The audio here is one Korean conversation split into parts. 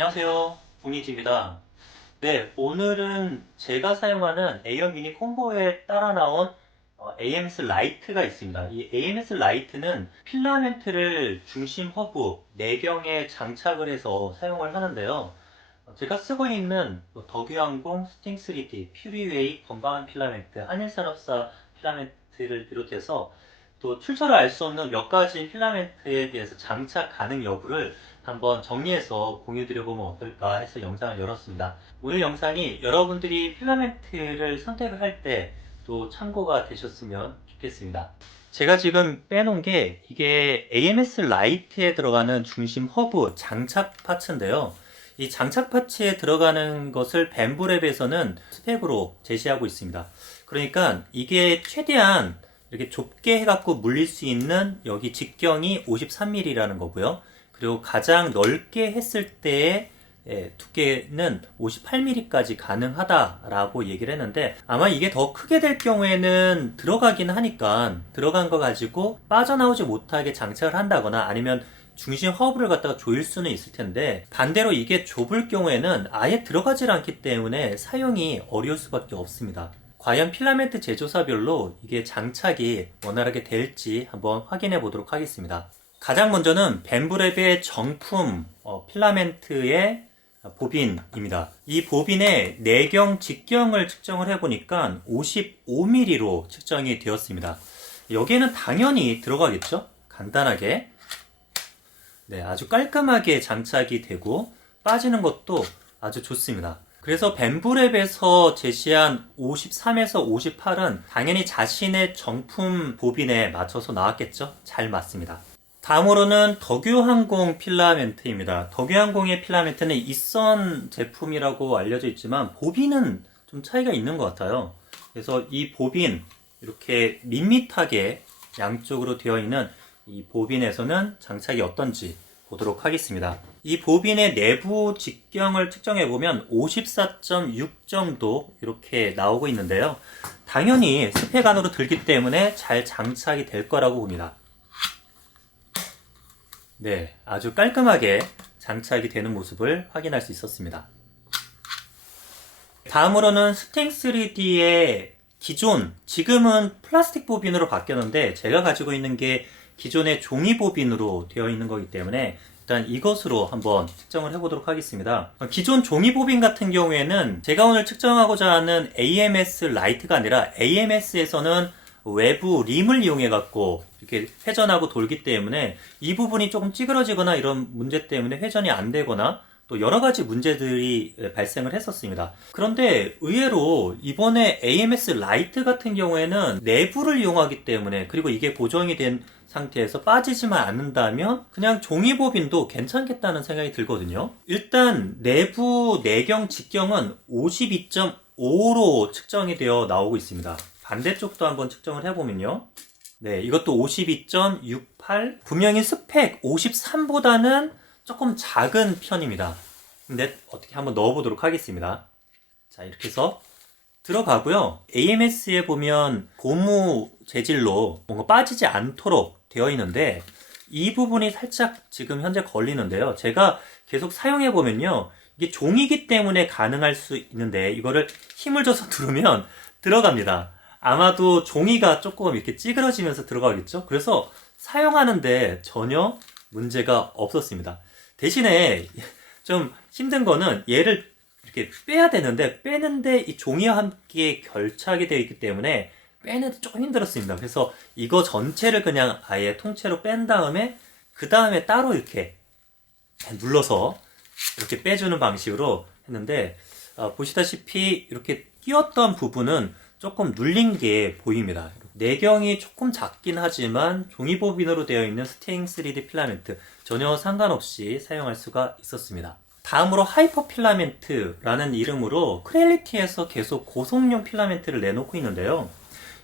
안녕하세요. 공이지입니다. 네, 오늘은 제가 사용하는 에어 미니 콤보에 따라 나온 AMS 라이트가 있습니다. 이 AMS 라이트는 필라멘트를 중심 허브 내경에 장착을 해서 사용을 하는데요. 제가 쓰고 있는 덕유항공, 스팅3D, 퓨리웨이, 건강한 필라멘트, 한일산업사 필라멘트를 비롯해서 또 출처를 알 수 없는 몇 가지 필라멘트에 대해서 장착 가능 여부를 한번 정리해서 공유드려보면 어떨까 해서 영상을 열었습니다. 오늘 영상이 여러분들이 필라멘트를 선택을 할 때 또 참고가 되셨으면 좋겠습니다. 제가 지금 빼놓은 게 이게 AMS 라이트에 들어가는 중심 허브 장착 파츠인데요. 이 장착 파츠에 들어가는 것을 벤브랩에서는 스펙으로 제시하고 있습니다. 그러니까 이게 최대한 이렇게 좁게 해갖고 물릴 수 있는 여기 직경이 53mm라는 거고요. 그리고 가장 넓게 했을 때의 두께는 58mm까지 가능하다라고 얘기를 했는데, 아마 이게 더 크게 될 경우에는 들어가긴 하니까 들어간 거 가지고 빠져나오지 못하게 장착을 한다거나 아니면 중심 허브를 갖다가 조일 수는 있을 텐데, 반대로 이게 좁을 경우에는 아예 들어가질 않기 때문에 사용이 어려울 수밖에 없습니다. 과연 필라멘트 제조사별로 이게 장착이 원활하게 될지 한번 확인해 보도록 하겠습니다. 가장 먼저는 벤브랩의 정품 필라멘트의 보빈입니다. 이 보빈의 내경 직경을 측정을 해보니까 55mm로 측정이 되었습니다. 여기에는 당연히 들어가겠죠? 간단하게. 네, 아주 깔끔하게 장착이 되고 빠지는 것도 아주 좋습니다. 그래서 벤브랩에서 제시한 53에서 58은 당연히 자신의 정품 보빈에 맞춰서 나왔겠죠? 잘 맞습니다. 다음으로는 덕유항공 필라멘트입니다. 덕유항공의 필라멘트는 이선 제품이라고 알려져 있지만 보빈은 좀 차이가 있는 것 같아요. 그래서 이 보빈, 이렇게 밋밋하게 양쪽으로 되어 있는 이 보빈에서는 장착이 어떤지 보도록 하겠습니다. 이 보빈의 내부 직경을 측정해보면 54.6 정도 이렇게 나오고 있는데요. 당연히 스펙 안으로 들기 때문에 잘 장착이 될 거라고 봅니다. 네, 아주 깔끔하게 장착이 되는 모습을 확인할 수 있었습니다. 다음으로는 스팅3D의 기존, 지금은 플라스틱 보빈으로 바뀌었는데 제가 가지고 있는 게 기존의 종이 보빈으로 되어 있는 거기 때문에 일단 이것으로 한번 측정을 해보도록 하겠습니다. 기존 종이 보빈 같은 경우에는 제가 오늘 측정하고자 하는 AMS 라이트가 아니라 AMS에서는 외부 림을 이용해 갖고 이렇게 회전하고 돌기 때문에 이 부분이 조금 찌그러지거나 이런 문제 때문에 회전이 안 되거나 또 여러 가지 문제들이 발생을 했었습니다. 그런데 의외로 이번에 AMS 라이트 같은 경우에는 내부를 이용하기 때문에, 그리고 이게 고정이 된 상태에서 빠지지만 않는다면 그냥 종이보빈도 괜찮겠다는 생각이 들거든요. 일단 내부 내경 직경은 52.5로 측정이 되어 나오고 있습니다. 반대쪽도 한번 측정을 해보면요. 네, 이것도 52.68. 분명히 스펙 53보다는 조금 작은 편입니다. 근데 어떻게 한번 넣어보도록 하겠습니다. 자, 이렇게 해서 들어가고요. AMS에 보면 고무 재질로 뭔가 빠지지 않도록 되어 있는데 이 부분이 살짝 지금 현재 걸리는데요. 제가 계속 사용해 보면요. 이게 종이기 때문에 가능할 수 있는데 이거를 힘을 줘서 누르면 들어갑니다. 아마도 종이가 조금 이렇게 찌그러지면서 들어가겠죠? 그래서 사용하는데 전혀 문제가 없었습니다. 대신에 좀 힘든 거는 얘를 이렇게 빼야 되는데 빼는데 이 종이와 함께 결착이 되어 있기 때문에 빼는데 조금 힘들었습니다. 그래서 이거 전체를 그냥 아예 통째로 뺀 다음에 그 다음에 따로 이렇게 눌러서 이렇게 빼주는 방식으로 했는데 보시다시피 이렇게 끼웠던 부분은 조금 눌린 게 보입니다. 내경이 조금 작긴 하지만 종이보빈으로 되어 있는 스팅3D 필라멘트 전혀 상관없이 사용할 수가 있었습니다. 다음으로 하이퍼 필라멘트라는 이름으로 크레리티에서 계속 고속용 필라멘트를 내놓고 있는데요.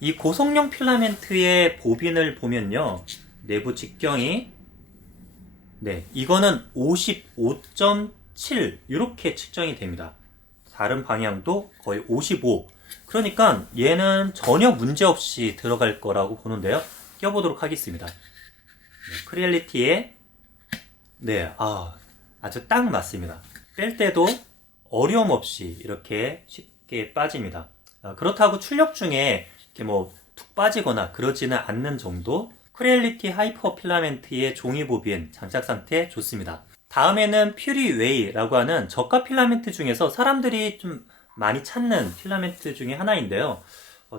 이 고속용 필라멘트의 보빈을 보면요. 내부 직경이 이거는 55.7 이렇게 측정이 됩니다. 다른 방향도 거의 55. 그러니까 얘는 전혀 문제없이 들어갈 거라고 보는데요. 껴보도록 하겠습니다. 크리얼리티의 아주 딱 맞습니다. 뺄 때도 어려움 없이 이렇게 쉽게 빠집니다. 그렇다고 출력 중에 이렇게 뭐 툭 빠지거나 그러지는 않는 정도. 크레일리티 하이퍼 필라멘트의 종이 보빈 장착 상태 좋습니다. 다음에는 퓨리웨이라고 하는 저가 필라멘트 중에서 사람들이 좀 많이 찾는 필라멘트 중에 하나인데요.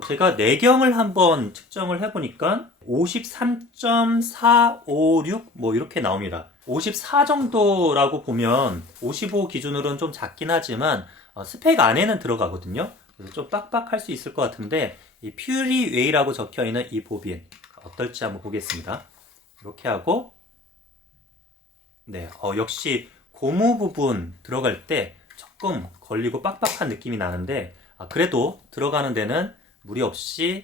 제가 내경을 한번 측정을 해보니까 53.456 뭐 이렇게 나옵니다. 54 정도라고 보면 55 기준으로는 좀 작긴 하지만 스펙 안에는 들어가거든요. 그래서 좀 빡빡할 수 있을 것 같은데 이 퓨리웨이라고 적혀있는 이 보빈 어떨지 한번 보겠습니다. 이렇게 하고 네, 역시 고무 부분 들어갈 때 조금 걸리고 빡빡한 느낌이 나는데 그래도 들어가는 데는 무리 없이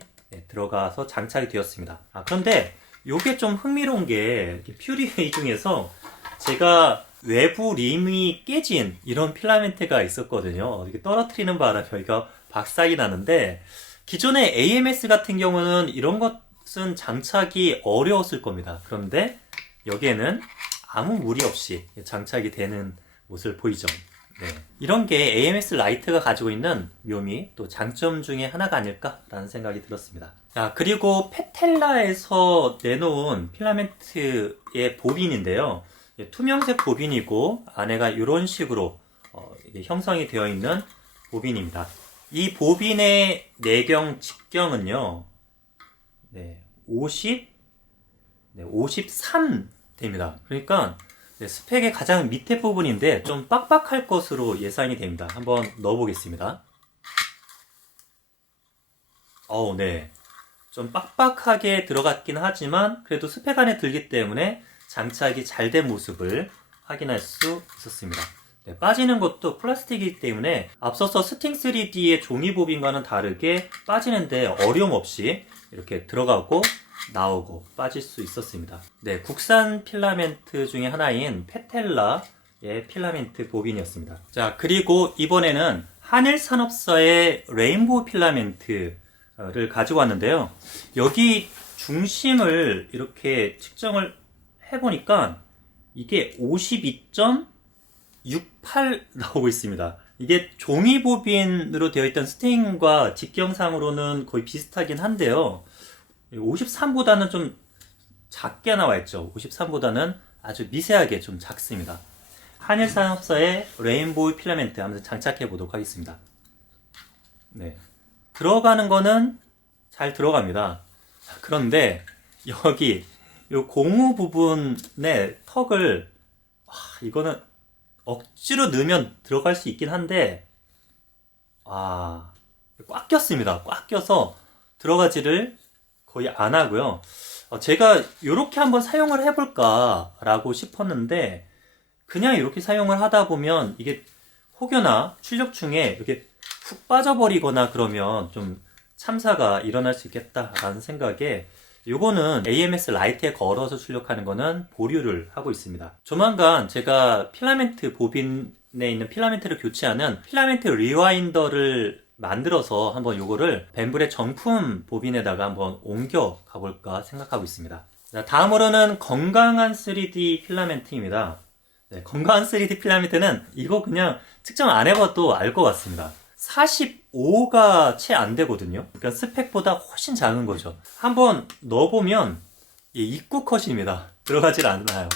들어가서 장착이 되었습니다. 그런데 이게 좀 흥미로운 게 퓨리웨이 중에서 제가 외부 림이 깨진 이런 필라멘트가 있었거든요. 이렇게 떨어뜨리는 바람에 여기가 박살이 나는데 기존의 AMS 같은 경우는 이런 것은 장착이 어려웠을 겁니다. 그런데 여기에는 아무 무리 없이 장착이 되는 모습을 보이죠. 네. 이런 게 AMS 라이트가 가지고 있는 묘미 또 장점 중에 하나가 아닐까라는 생각이 들었습니다. 그리고 페텔라에서 내놓은 필라멘트의 보빈인데요. 투명색 보빈이고 안에가 이런 식으로 형성이 되어 있는 보빈입니다. 이 보빈의 내경 직경은요. 네, 53 됩니다. 그러니까 스펙의 가장 밑에 부분인데 좀 빡빡할 것으로 예상이 됩니다. 한번 넣어보겠습니다. 네. 좀 빡빡하게 들어갔긴 하지만 그래도 스펙 안에 들기 때문에 장착이 잘 된 모습을 확인할 수 있었습니다. 네, 빠지는 것도 플라스틱이기 때문에 앞서서 스팅 3D의 종이 보빈과는 다르게 빠지는데 어려움 없이 이렇게 들어가고 나오고 빠질 수 있었습니다. 네, 국산 필라멘트 중에 하나인 페텔라의 필라멘트 보빈이었습니다. 자, 그리고 이번에는 한일산업사의 레인보우 필라멘트를 가지고 왔는데요. 여기 중심을 이렇게 측정을 해보니까 이게 52.68 나오고 있습니다. 이게 종이 보빈으로 되어 있던 스팅과 직경상으로는 거의 비슷하긴 한데요. 53보다는 좀 작게 나와 있죠. 53보다는 아주 미세하게 좀 작습니다. 한일산업사의 레인보우 필라멘트 한번 장착해 보도록 하겠습니다. 네, 들어가는 거는 잘 들어갑니다. 그런데 여기 이 고무 부분의 턱을 이거는 억지로 넣으면 들어갈 수 있긴 한데 꽉 꼈습니다. 꽉 껴서 들어가지를 거의 안 하고요. 제가 이렇게 한번 사용을 해볼까 라고 싶었는데 그냥 이렇게 사용을 하다 보면 이게 혹여나 출력 중에 이렇게 훅 빠져버리거나 그러면 좀 참사가 일어날 수 있겠다라는 생각에 요거는 AMS 라이트에 걸어서 출력하는 거는 보류를 하고 있습니다. 조만간 제가 필라멘트 보빈에 있는 필라멘트를 교체하는 필라멘트 리와인더를 만들어서 한번 요거를 벤블의 정품 보빈에다가 한번 옮겨 가볼까 생각하고 있습니다. 자, 다음으로는 건강한 3D 필라멘트입니다. 네, 건강한 3D 필라멘트는 이거 그냥 측정 안 해봐도 알 것 같습니다. 45가 채 안 되거든요. 그러니까 스펙보다 훨씬 작은 거죠. 한번 넣어보면 입구 컷입니다. 들어가질 않아요.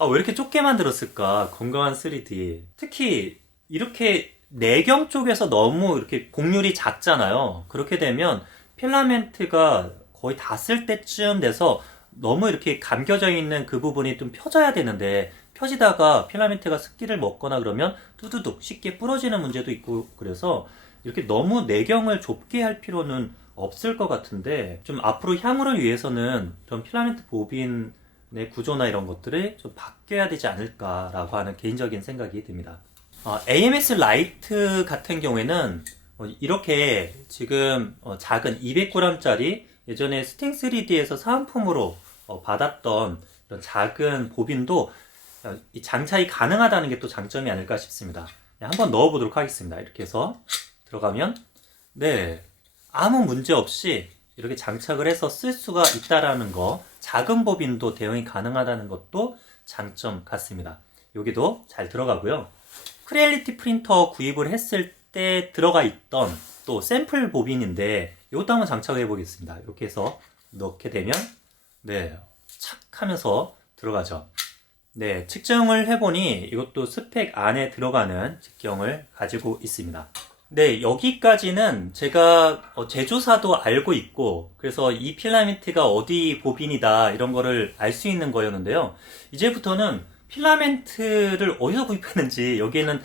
왜 이렇게 좁게 만들었을까? 건강한 3D. 특히 이렇게 내경 쪽에서 너무 이렇게 곡률이 작잖아요. 그렇게 되면 필라멘트가 거의 닿을 때쯤 돼서 너무 이렇게 감겨져 있는 그 부분이 좀 펴져야 되는데 펴지다가 필라멘트가 습기를 먹거나 그러면 뚜두둑 쉽게 부러지는 문제도 있고 그래서 이렇게 너무 내경을 좁게 할 필요는 없을 것 같은데 좀 앞으로 향후를 위해서는 좀 필라멘트 보빈의 구조나 이런 것들이 좀 바뀌어야 되지 않을까라고 하는 개인적인 생각이 듭니다. AMS 라이트 같은 경우에는 이렇게 지금 작은 200g짜리 예전에 스팅 3D에서 사은품으로 받았던 이런 작은 보빈도 이 장착이 가능하다는 게 또 장점이 아닐까 싶습니다. 네, 한번 넣어보도록 하겠습니다. 이렇게 해서 들어가면 네, 아무 문제 없이 이렇게 장착을 해서 쓸 수가 있다라는 거, 작은 보빈도 대응이 가능하다는 것도 장점 같습니다. 여기도 잘 들어가고요. 크리엘리티 프린터 구입을 했을 때 들어가 있던 또 샘플 보빈인데 이것도 한번 장착을 해보겠습니다. 이렇게 해서 넣게 되면 네, 착 하면서 들어가죠. 네, 측정을 해보니 이것도 스펙 안에 들어가는 직경을 가지고 있습니다. 네, 여기까지는 제가 제조사도 알고 있고 그래서 이 필라멘트가 어디 보빈이다 이런 거를 알 수 있는 거였는데요. 이제부터는 필라멘트를 어디서 구입했는지 여기에는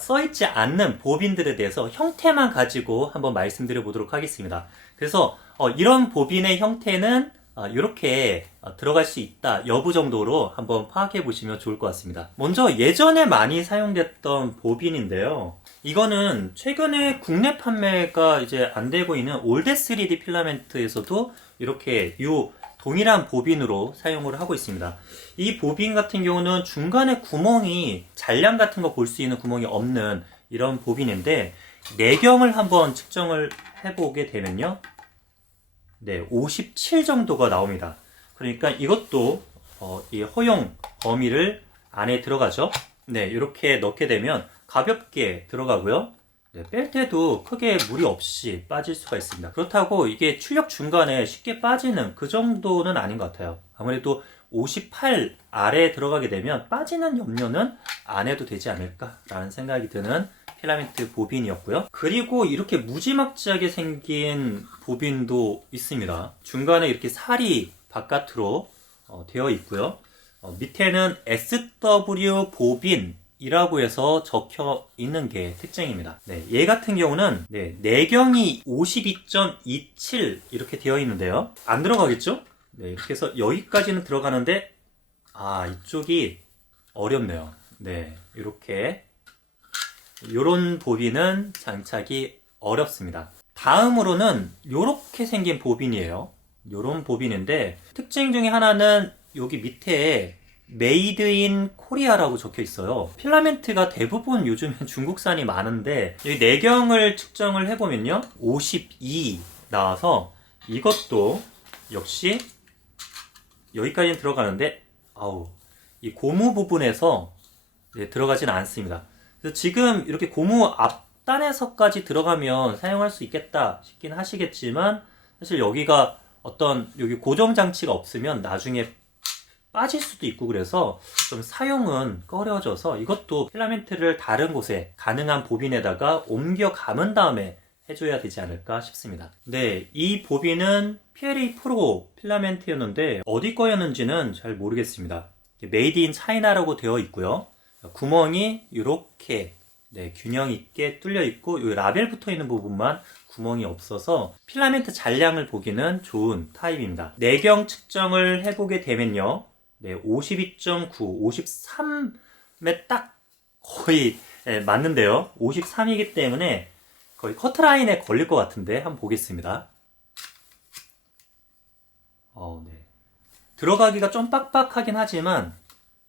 써있지 않는 보빈들에 대해서 형태만 가지고 한번 말씀드려 보도록 하겠습니다. 그래서 이런 보빈의 형태는 이렇게 들어갈 수 있다 여부 정도로 한번 파악해 보시면 좋을 것 같습니다. 먼저 예전에 많이 사용됐던 보빈인데요. 이거는 최근에 국내 판매가 이제 안 되고 있는 올드 3D 필라멘트에서도 이렇게 동일한 보빈으로 사용을 하고 있습니다. 이 보빈 같은 경우는 중간에 구멍이 잔량 같은 거 볼 수 있는 구멍이 없는 이런 보빈인데 내경을 한번 측정을 해보게 되면요. 네, 57 정도가 나옵니다. 그러니까 이것도 이 허용 범위를 안에 들어가죠. 네, 이렇게 넣게 되면 가볍게 들어가고요. 네, 뺄 때도 크게 무리 없이 빠질 수가 있습니다. 그렇다고 이게 출력 중간에 쉽게 빠지는 그 정도는 아닌 것 같아요. 아무래도 58 아래에 들어가게 되면 빠지는 염려는 안 해도 되지 않을까라는 생각이 드는 필라멘트 보빈이었고요. 그리고 이렇게 무지막지하게 생긴 보빈도 있습니다. 중간에 이렇게 살이 바깥으로 되어 있고요. 밑에는 SW 보빈이라고 해서 적혀 있는 게 특징입니다. 네, 얘 같은 경우는 내경이 52.27 이렇게 되어 있는데요. 안 들어가겠죠? 네, 이렇게 해서 여기까지는 들어가는데 이쪽이 어렵네요. 네, 이렇게 요런 보빈은 장착이 어렵습니다. 다음으로는 요렇게 생긴 보빈이에요. 요런 보빈인데 특징 중에 하나는 여기 밑에 메이드 인 코리아라고 적혀 있어요. 필라멘트가 대부분 요즘엔 중국산이 많은데 여기 내경을 측정을 해보면요 52 나와서 이것도 역시 여기까지는 들어가는데 이 고무 부분에서 들어가진 않습니다. 그래서 지금 이렇게 고무 앞단에서까지 들어가면 사용할 수 있겠다 싶긴 하시겠지만 사실 여기가 여기 고정 장치가 없으면 나중에 빠질 수도 있고 그래서 좀 사용은 꺼려져서 이것도 필라멘트를 다른 곳에 가능한 보빈에다가 옮겨 감은 다음에 해줘야 되지 않을까 싶습니다. 네, 이 보빈은 PLA 프로 필라멘트였는데 어디 거였는지는 잘 모르겠습니다. 메이드 인 차이나라고 되어 있고요. 구멍이 이렇게 균형 있게 뚫려 있고 이 라벨 붙어 있는 부분만 구멍이 없어서 필라멘트 잔량을 보기는 좋은 타입입니다. 내경 측정을 해보게 되면요. 52.9, 53에 딱 거의 맞는데요. 53이기 때문에 거의 커트라인에 걸릴 것 같은데 한번 보겠습니다. 들어가기가 좀 빡빡하긴 하지만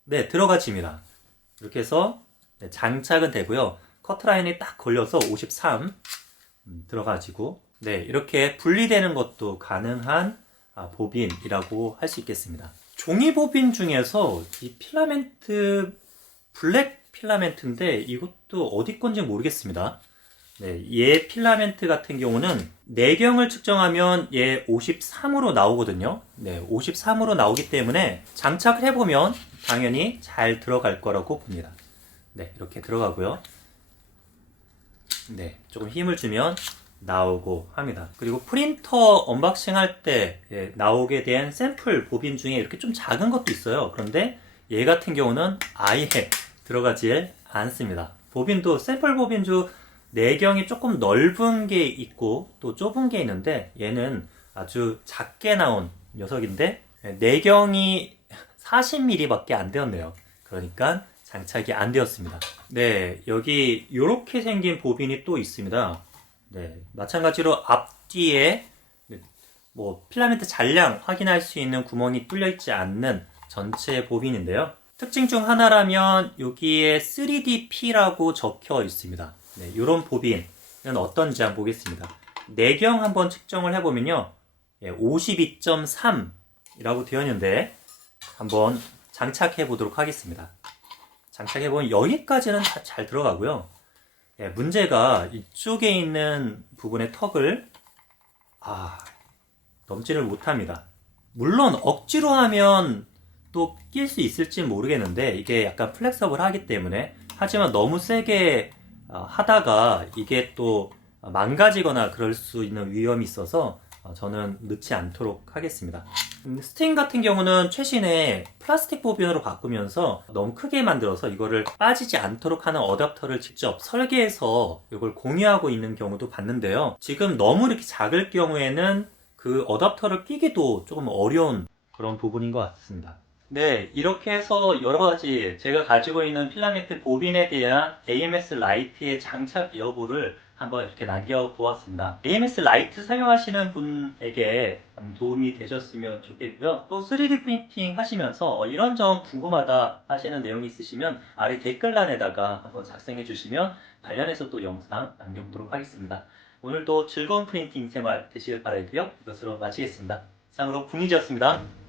들어가집니다. 이렇게 해서 장착은 되고요. 커트라인이 딱 걸려서 53 들어가지고 이렇게 분리되는 것도 가능한 보빈이라고 할 수 있겠습니다. 종이 보빈 중에서 이 필라멘트 블랙 필라멘트인데 이것도 어디 건지 모르겠습니다. 얘 필라멘트 같은 경우는 내경을 측정하면 얘 53으로 나오거든요. 53으로 나오기 때문에 장착을 해보면 당연히 잘 들어갈 거라고 봅니다. 이렇게 들어가고요. 조금 힘을 주면 나오고 합니다. 그리고 프린터 언박싱 할 때 나오게 된 샘플 보빈 중에 이렇게 좀 작은 것도 있어요. 그런데 얘 같은 경우는 아예 들어가질 않습니다. 보빈도 샘플 보빈 중 내경이 조금 넓은 게 있고 또 좁은 게 있는데 얘는 아주 작게 나온 녀석인데 내경이 40mm 밖에 안 되었네요. 그러니까 장착이 안 되었습니다. 여기 이렇게 생긴 보빈이 또 있습니다. 마찬가지로 앞뒤에 필라멘트 잔량 확인할 수 있는 구멍이 뚫려 있지 않는 전체 보빈인데요. 특징 중 하나라면 여기에 3DP라고 적혀 있습니다. 이런 보빈은 어떤지 한번 보겠습니다. 내경 한번 측정을 해보면요. 52.3이라고 되어 있는데 한번 장착해 보도록 하겠습니다. 장착해보면 여기까지는 다 잘 들어가고요. 예, 문제가 이쪽에 있는 부분의 턱을 넘지를 못합니다. 물론 억지로 하면 또 낄 수 있을지 모르겠는데 이게 약간 플렉서블 하기 때문에, 하지만 너무 세게 하다가 이게 또 망가지거나 그럴 수 있는 위험이 있어서 저는 넣지 않도록 하겠습니다. 스팅 같은 경우는 최신에 플라스틱 보빈으로 바꾸면서 너무 크게 만들어서 이거를 빠지지 않도록 하는 어댑터를 직접 설계해서 이걸 공유하고 있는 경우도 봤는데요. 지금 너무 이렇게 작을 경우에는 그 어댑터를 끼기도 조금 어려운 그런 부분인 것 같습니다. 네, 이렇게 해서 여러 가지 제가 가지고 있는 필라멘트 보빈에 대한 AMS 라이트의 장착 여부를 한번 이렇게 남겨보았습니다. AMS 라이트 사용하시는 분에게 도움이 되셨으면 좋겠고요. 또 3D 프린팅 하시면서 이런 점 궁금하다 하시는 내용이 있으시면 아래 댓글란에다가 한번 작성해 주시면 관련해서 또 영상 남겨보도록 하겠습니다. 오늘도 즐거운 프린팅 생활 되시길 바라고요. 이것으로 마치겠습니다. 이상으로 국리지였습니다.